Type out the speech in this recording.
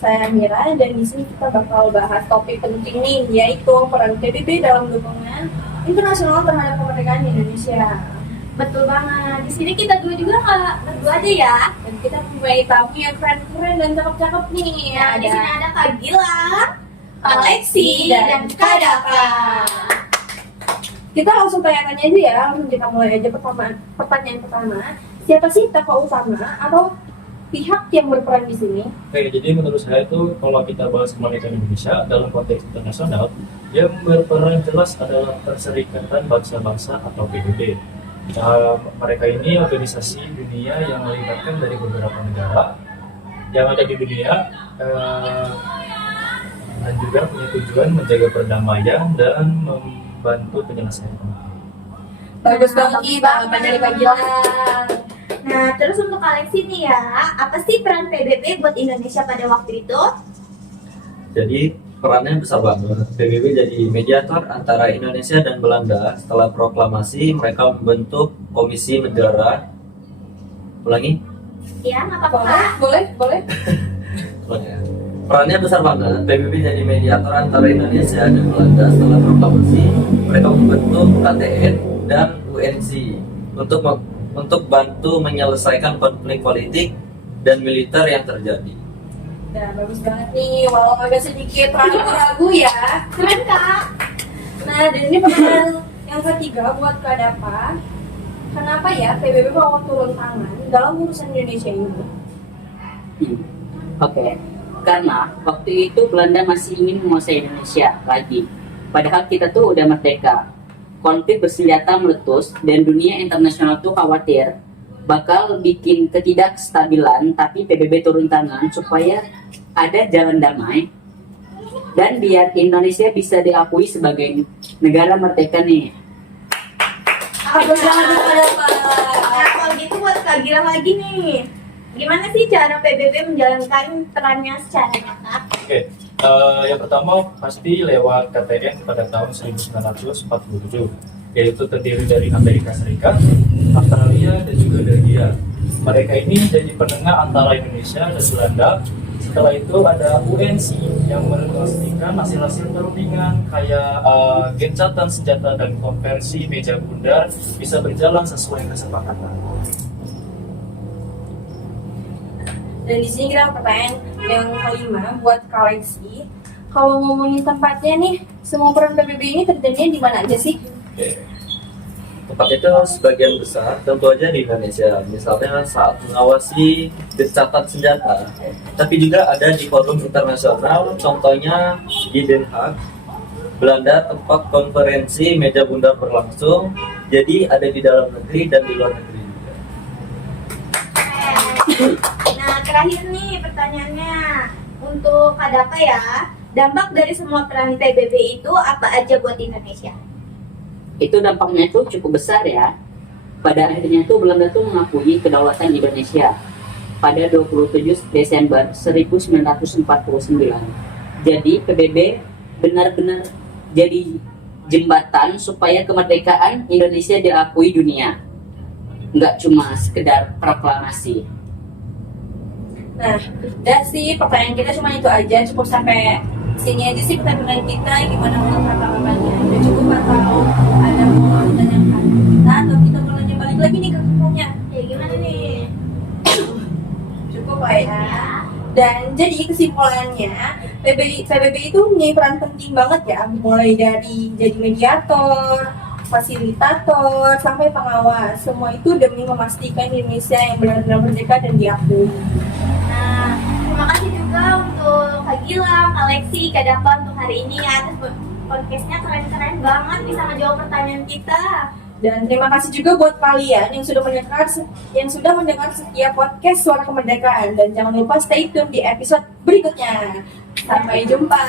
Saya Mira dan di sini kita bakal bahas topik penting nih, yaitu peran PBB dalam dukungan internasional terhadap kemerdekaan Indonesia. Betul banget. Di sini kita juga nggak berdua aja ya. Dan kita punya tamu yang keren-keren dan cakep-cakep nih. Ya, di sini ada Kak Gilang, Kak Lexi, dan Kak Daka. Kita langsung tanya-tanya aja ya. Kita mulai aja pertanyaan pertama. Siapa sih tokoh utama atau pihak yang berperan di sini? Oke, jadi menurut saya itu kalau kita bahas kemerdekaan Indonesia dalam konteks internasional, yang berperan jelas adalah Perserikatan Bangsa-Bangsa atau PBB. Mereka ini organisasi dunia yang melibatkan dari beberapa negara yang ada di dunia dan juga punya tujuan menjaga perdamaian dan membantu penyelesaian konflik. Bagus banget nih, Bang. Dari Pak Gilang. Nah, terus untuk Kak Lexi nih ya, apa sih peran PBB buat Indonesia pada waktu itu? Jadi perannya besar banget. PBB jadi mediator antara Indonesia dan Belanda. Setelah proklamasi, mereka membentuk Komisi Negara. Ulangi? Ya, nggak apa-apa. Boleh. Ulangi. Perannya besar banget. PBB jadi mediator antara Indonesia dan Belanda. Setelah proklamasi, mereka membentuk KTN dan UNC untuk bantu menyelesaikan konflik politik dan militer yang terjadi. Nah, bagus banget nih, walau agak sedikit ragu-ragu ya. Keren Kak. Nah, dan ini pertanyaan yang ketiga buat Kak Dapa. Kenapa ya PBB mau turun tangan dalam urusan Indonesia ini? Oke, karena waktu itu Belanda masih ingin menguasai Indonesia lagi. Padahal kita tuh udah merdeka. Konflik bersenjata meletus dan dunia internasional tuh khawatir bakal bikin ketidakstabilan, tapi PBB turun tangan supaya ada jalan damai dan biar Indonesia bisa diakui sebagai negara merdeka nih. Bagus banget Kak Dapa. Nah, kalau gitu buat Kak Gilang lagi nih. Gimana sih cara PBB menjalankan perannya secara nyata? Oke, yang pertama pasti lewat KTN pada tahun 1947, yaitu terdiri dari Amerika Serikat, Australia, dan juga Belgia. Mereka ini jadi penengah antara Indonesia dan Belanda. Setelah itu ada UNC yang memastikan hasil-hasil perundingan kayak gencatan senjata dan konversi meja bundar bisa berjalan sesuai kesepakatan. Dan di sini kita pertanyaan yang kelima buat Kak Lexi. Kalau ngomongin tempatnya nih, semua peran PBB ini terjadinya di mana aja sih? Oke. Tempat itu sebagian besar tentu aja di Indonesia, misalnya saat mengawasi gencatan senjata. Tapi juga ada di forum internasional, contohnya di Den Haag, Belanda, tempat konferensi meja bundar berlangsung. Jadi ada di dalam negeri dan di luar negeri juga. Nah, terakhir nih pertanyaannya untuk Kak Dapa ya. Dampak dari semua peran PBB itu apa aja buat Indonesia? Itu dampaknya itu cukup besar ya. Pada akhirnya tuh Belanda tuh mengakui kedaulatan Indonesia pada 27 Desember 1949. Jadi PBB benar-benar jadi jembatan supaya kemerdekaan Indonesia diakui dunia. Nggak cuma sekedar proklamasi. Nah, dan sih pertanyaan kita cuma itu aja, cukup sampai sini aja sih pertanyaan kita. Gimana menurut kakak-kakaknya? Udah cukup atau ada mau ditanyakan kita, atau kita mau nanya balik lagi nih ke kakaknya? Ya gimana nih? Cukup lah ya. Dan jadi kesimpulannya, PBB itu punya peran penting banget ya, mulai dari jadi mediator, fasilitator, sampai pengawas. Semua itu demi memastikan Indonesia yang benar-benar merdeka dan diakui. Nah, terima kasih juga untuk Kak Gilang, Kak Lexi, Kak Dapa untuk hari ini atas podcastnya keren-keren banget bisa ngejawab pertanyaan kita. Dan terima kasih juga buat kalian yang sudah mendengar setiap podcast Suara Kemerdekaan. Dan jangan lupa stay tune di episode berikutnya. Sampai jumpa.